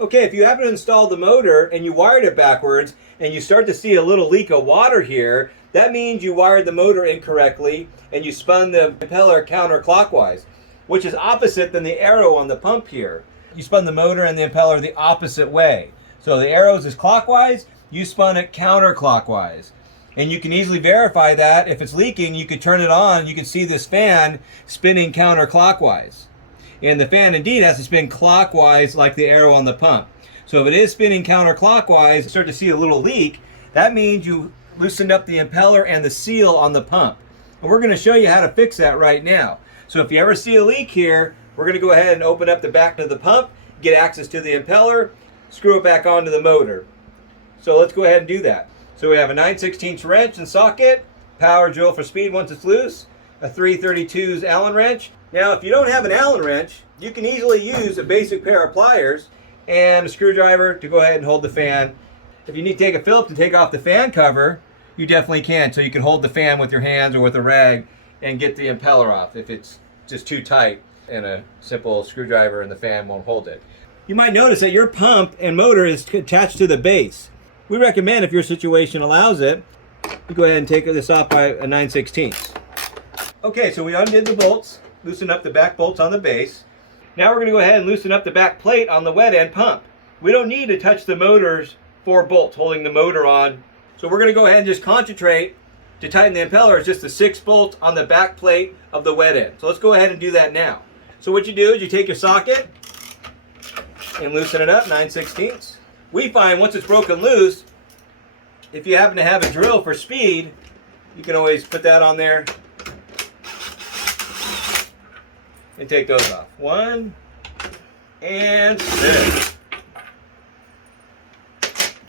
Okay, if you haven't installed the motor and you wired it backwards and you start to see a little leak of water here, that means you wired the motor incorrectly and you spun the impeller counterclockwise, which is opposite than the arrow on the pump here. You spun the motor and the impeller the opposite way. So the arrows is clockwise, you spun it counterclockwise. And you can easily verify that. If it's leaking, you can turn it on and you can see this fan spinning counterclockwise. And the fan indeed has to spin clockwise like the arrow on the pump. So if it is spinning counterclockwise, start to see a little leak, that means you loosened up the impeller and the seal on the pump. And we're going to show you how to fix that right now. So if you ever see a leak here, we're going to go ahead and open up the back of the pump, get access to the impeller, screw it back onto the motor. So let's go ahead and do that. So we have a 9/16 wrench and socket, power drill for speed once it's loose, a 3/32 Allen wrench. Now if you don't have an Allen wrench, you can easily use a basic pair of pliers and a screwdriver to go ahead and hold the fan. If you need to take a Phillips and take off the fan cover, you definitely can. So you can hold the fan with your hands or with a rag and get the impeller off if it's just too tight and a simple screwdriver and the fan won't hold it. You might notice that your pump and motor is attached to the base. We recommend, if your situation allows it, you go ahead and take this off by a 9/16. Okay, so we undid the bolts, loosened up the back bolts on the base. Now we're going to go ahead and loosen up the back plate on the wet end pump. We don't need to touch the motor's 4 bolts holding the motor on. So we're going to go ahead and just concentrate to tighten the impeller. It's just the 6 bolts on the back plate of the wet end. So let's go ahead and do that now. So what you do is you take your socket and loosen it up, 9/16. We find once it's broken loose, if you happen to have a drill for speed, you can always put that on there and take those off. 1 and 6.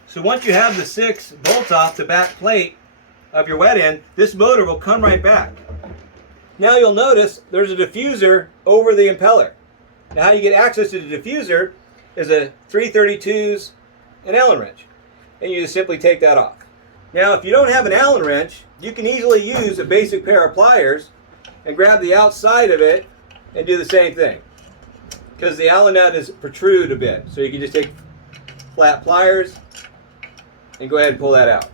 So once you have the 6 bolts off the back plate of your wet end, this motor will come right back. Now you'll notice there's a diffuser over the impeller. Now how you get access to the diffuser is a 3/32 an Allen wrench, and you just simply take that off. Now if you don't have an Allen wrench, you can easily use a basic pair of pliers and grab the outside of it and do the same thing, because the Allen nut is protrude a bit. So you can just take flat pliers and go ahead and pull that out.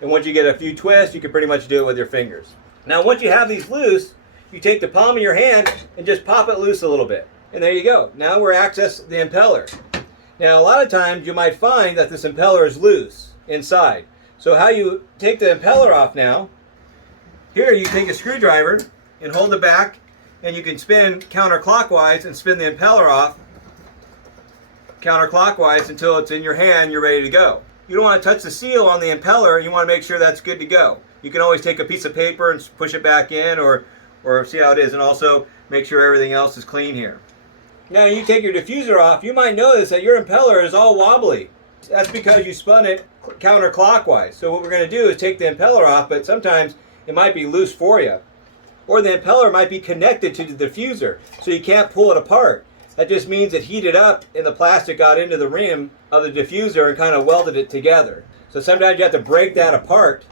And once you get a few twists, you can pretty much do it with your fingers. Now once you have these loose, you take the palm of your hand and just pop it loose a little bit. And there you go. Now we're accessing the impeller. Now a lot of times you might find that this impeller is loose inside. So how you take the impeller off now, here you take a screwdriver and hold it back, and you can spin counterclockwise and spin the impeller off counterclockwise until it's in your hand, you're ready to go. You don't want to touch the seal on the impeller, you want to make sure that's good to go. You can always take a piece of paper and push it back in or see how it is, and also make sure everything else is clean here. Now you take your diffuser off, you might notice that your impeller is all wobbly. That's because you spun it counterclockwise. So what we're going to do is take the impeller off, but sometimes it might be loose for you. Or the impeller might be connected to the diffuser, so you can't pull it apart. That just means it heated up and the plastic got into the rim of the diffuser and kind of welded it together. So sometimes you have to break that apart,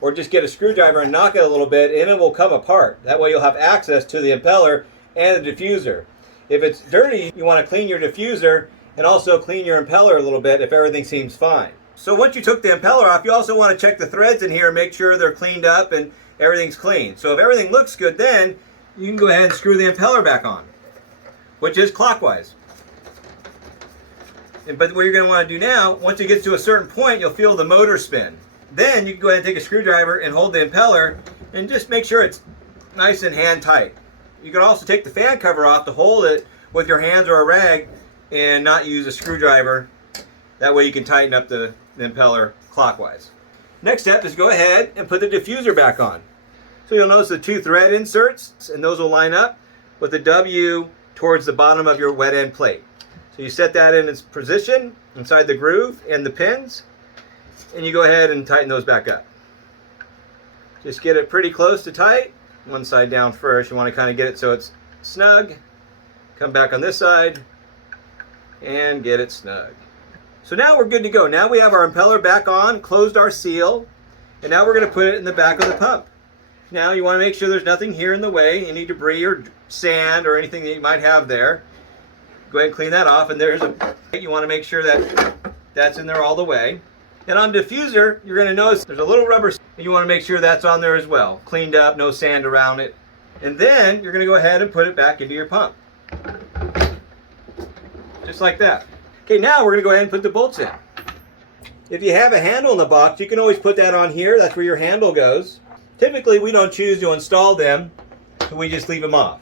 or just get a screwdriver and knock it a little bit and it will come apart. That way you'll have access to the impeller and the diffuser. If it's dirty, you want to clean your diffuser and also clean your impeller a little bit if everything seems fine. So once you took the impeller off, you also want to check the threads in here and make sure they're cleaned up and everything's clean. So if everything looks good, then you can go ahead and screw the impeller back on, which is clockwise. But what you're going to want to do now, once it gets to a certain point, you'll feel the motor spin. Then you can go ahead and take a screwdriver and hold the impeller and just make sure it's nice and hand tight. You can also take the fan cover off to hold it with your hands or a rag and not use a screwdriver. That way you can tighten up the impeller clockwise. Next step is go ahead and put the diffuser back on. So you'll notice the 2 thread inserts, and those will line up with the W towards the bottom of your wet end plate. So you set that in its position inside the groove and the pins, and you go ahead and tighten those back up. Just get it pretty close to tight. One side down first. You want to kind of get it so it's snug. Come back on this side and get it snug. So now we're good to go. Now we have our impeller back on, closed our seal, and now we're going to put it in the back of the pump. Now you want to make sure there's nothing here in the way, any debris or sand or anything that you might have there. Go ahead and clean that off, and there's a, you want to make sure that that's in there all the way. And on diffuser, you're going to notice there's a little rubber, and you want to make sure that's on there as well. Cleaned up, no sand around it. And then you're going to go ahead and put it back into your pump. Just like that. Okay, now we're going to go ahead and put the bolts in. If you have a handle in the box, you can always put that on here. That's where your handle goes. Typically, we don't choose to install them, so we just leave them off.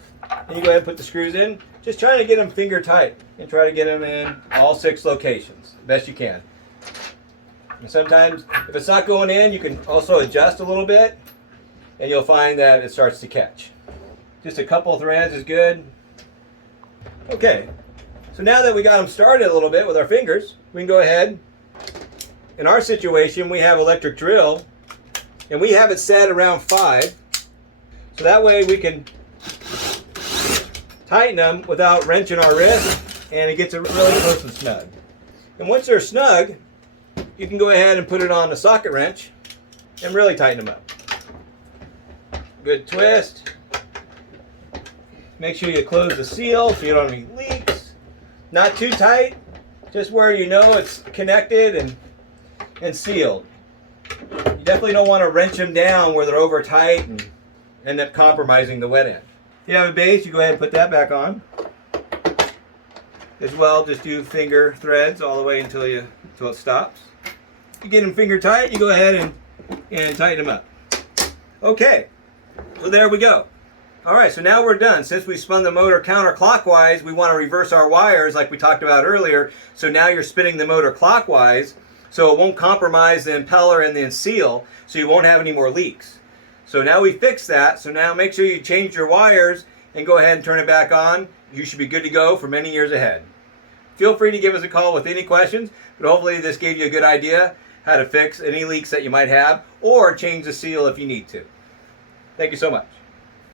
And you go ahead and put the screws in. Just try to get them finger tight and try to get them in all 6 locations, best you can. And sometimes, if it's not going in, you can also adjust a little bit, and you'll find that it starts to catch. Just a couple of threads is good. Okay, so now that we got them started a little bit with our fingers, we can go ahead. In our situation, we have electric drill, and we have it set around 5, so that way we can tighten them without wrenching our wrist, and it gets it really close and snug. And once they're snug, you can go ahead and put it on a socket wrench and really tighten them up. Good twist. Make sure you close the seal so you don't have any leaks. Not too tight, just where you know it's connected and sealed. You definitely don't want to wrench them down where they're over tight and end up compromising the wet end. If you have a base, you go ahead and put that back on. As well, just do finger threads all the way until it stops. You get them finger tight, you go ahead and tighten them up. Okay, so there we go. Alright, so now we're done. Since we spun the motor counterclockwise, we want to reverse our wires like we talked about earlier. So now you're spinning the motor clockwise, so it won't compromise the impeller and the seal, so you won't have any more leaks. So now we fixed that, so now make sure you change your wires and go ahead and turn it back on. You should be good to go for many years ahead. Feel free to give us a call with any questions, but hopefully this gave you a good idea how to fix any leaks that you might have, or change the seal if you need to. Thank you so much.